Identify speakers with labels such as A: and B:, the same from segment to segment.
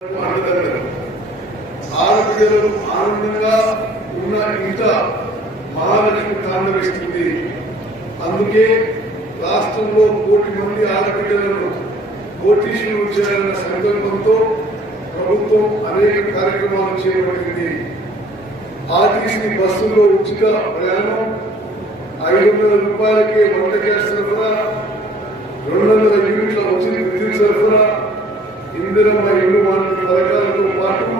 A: అండదండలు ఆనందంగా ఉన్న ఇంట మహాలక్ష్మి తాండవిస్తుంది అందుకే రాష్ట్రంలో కోటి మంది ఆడపిల్లలను కోటీశ్వరులు చేయాలన్న సంకల్పంతో ప్రభుత్వం అనేక కార్యక్రమాలు చేయబడింది ఆర్టీసీ బస్సుల్లో ఉచిత ప్రయాణం ఐదు వందల రూపాయలకే వంట గ్యాస్ సరఫరా రెండు వందల యూనిట్ల ఉచిత విద్యుత్ సరఫరా ఇందిరమ్మ ఇల్లు వంటి పథకాలతో పాటు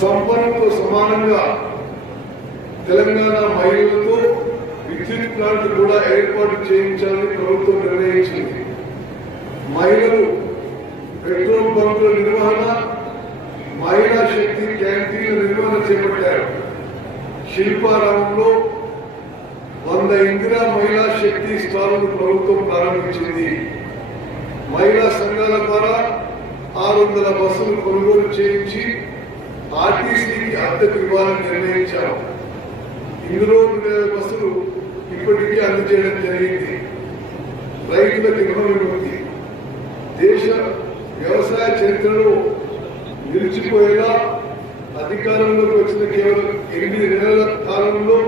A: సంపన్నతో సమానంగా తెలంగాణ మహిళలతో విద్యుత్ ప్లాంట్ కూడా ఏర్పాటు చేయించాలని ప్రభుత్వం నిర్ణయించింది. మహిళలు పెట్రోల్ బంకుల నిర్వహణ మహిళా శక్తి క్యాంటీన్ల నిర్వహణ చేపట్టారు. శిల్పారామంలో వంద ఇందిరా మహిళా శక్తి స్టాళ్ళను ప్రభుత్వం ప్రారంభించింది. మహిళా సంఘాల ద్వారా ఆరు వందల బస్సులు కొనుగోలు చేయించి ఆర్టీసీకి అద్దెకు ఇవ్వాలని నిర్ణయించారు. ఇందులో రెండు బస్సులు ఇప్పటికే అందజేయడం జరిగింది. రైతులకు రుణ దేశ వ్యవసాయ చరిత్రలో నిలిచిపోయేలా అధికారంలోకి వచ్చిన కేవలం ఎనిమిది నెలల కాలంలో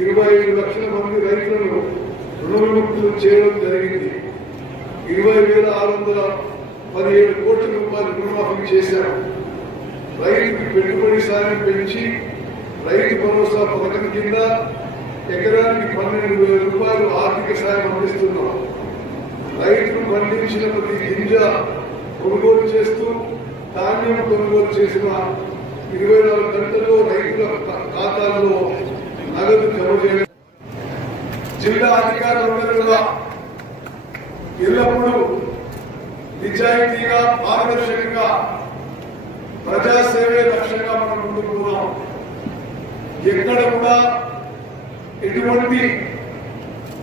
A: ఇరవై ఐదు లక్షల మంది రైతులను రుణ విముక్తులు చేయడం జరిగింది. ఇరవై వేల ఆరు వందల పదిహేడు కోట్ల రూపాయలు రుణమాఫీ చేశారు. రైతుకి పెట్టుబడి సాయం పెంచి రైతు భరోసా పథకం కింద ఎకరానికి పన్నెండు వేల రూపాయలు ఆర్థిక సాయం అందిస్తున్నాం. రైతులు పండించిన ప్రతి గింజ కొనుగోలు చేస్తూ ధాన్యం కొనుగోలు చేసిన ఇరవై నాలుగు గంటల్లో రైతుల ఖాతాల్లో నగదు జమ చేయడం. జిల్లా అధికారులందరూ కూడా ఎల్లప్పుడూ నిజాయితీగా పారదర్శకంగా ప్రజాసేవే లక్ష్యంగా మనం ముందుకు పోదాం. ఎక్కడ కూడా ఎటువంటి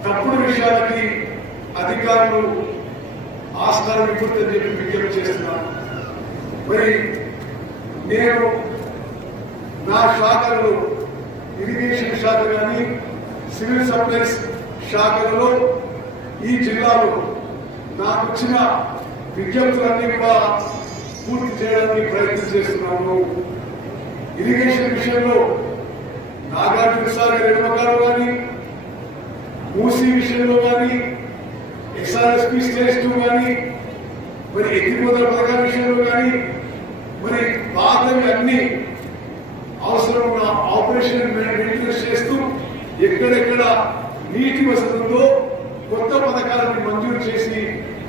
A: తప్పుడు విషయాలకి అధికారులు ఆస్కారం ఇవ్వద్దని చెప్పి విజ్ఞప్తి చేస్తున్నాను. మరి నేను నా శాఖలలో ఇరిగేషన్ శాఖ కానీ సివిల్ సప్లైస్ శాఖలలో ఈ జిల్లాలో నాకు వచ్చిన విజ్ఞప్తులన్నీ కూడా పూర్తి చేయడానికి ప్రయత్నం చేస్తున్నాము ఇరిగేషన్ విషయంలో నాగార్జున సాగర్ ఎడమకాలు కానీ మూసీ విషయంలో కానీ ఎస్ఆర్ఎస్పి స్టేజ్ టూ కానీ మరి ఎత్తిపోతల పథకాల విషయంలో కానీ మరి పాతవి అన్ని అవసరం ఉన్న ఆపరేషన్ మెయింటెనెన్స్ చేస్తూ ఎక్కడెక్కడ నీటి వసతుల్లో కొత్త పథకాలను మంజూరు చేసి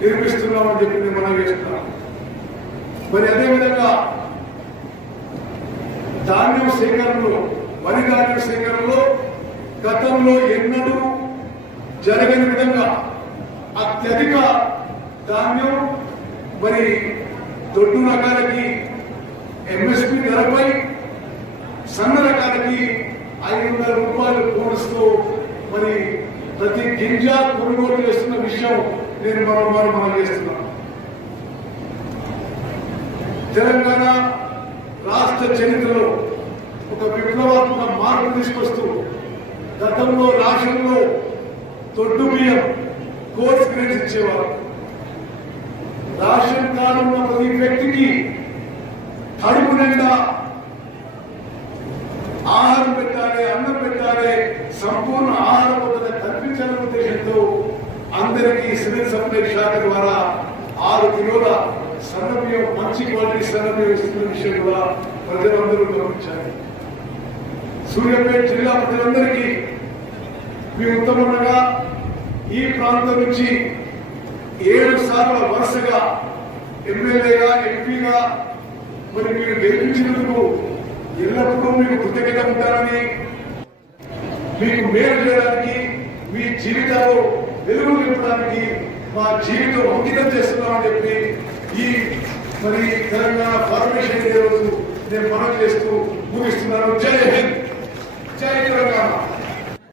A: నిర్మిస్తున్నామని చెప్పి నేను మనం చేస్తున్నాం మరి అదేవిధంగా ధాన్యం సేకరణలో వరి ధాన్యం సేకరణలో గతంలో ఎన్నడూ జరగని విధంగా అత్యధిక ధాన్యం మరి దొడ్డు రకాలకి ఎంఎస్పి ధరపై సన్న రకాలకి ఐదు వందల రూపాయలు బోనస్తో మరి ప్రతి గింజ కొనుగోలు చేస్తున్న విషయం నేను మరోమారు మనం చేస్తున్నాను తెలంగాణ రాష్ట్ర చరిత్రలో ఒక విప్లవాత్మక మార్పు తీసుకొస్తూ గతంలో రాష్ట్రంలో తొడ్డు బియ్యం కోర్స్ గ్రేడ్స్ ఇచ్చేవారు రేషన్ కాలంలో ప్రతి వ్యక్తికి కడుపు నిండా ఆహారం పెట్టాలి అన్నం పెట్టాలి సంపూర్ణ ఆహారం అందరికీ సివిల్ సప్లై శాఖ ద్వారా ఆరు కిలోల సన్నబియ్యం మంచి క్వాలిటీ సన్నబియ్యం ఇస్తున్న విషయం కూడా ప్రజలందరూ గమనించారు సూర్యాపేట జిల్లా ప్రజలందరికీ మీ ఉత్తమంగా ఈ ప్రాంతం నుంచి ఏడు సార్లు వరుసగా ఎమ్మెల్యేగా ఎంపీగా మరి మీరు గెలిపించినందుకు ఎల్లప్పుడూ మీకు కృతజ్ఞత ఉంటారని మీకు మేలు చేయడానికి మీ జీవితాలు వెలుగు నింపడానికి మా జీవితం అంకితం చేస్తున్నామని చెప్పి ఈ మరి తెలంగాణ ఫార్మేషన్ డే రోజు నేను మనం చేస్తూ ముగిస్తున్నాను. జై హింద్. జై తెలంగాణ.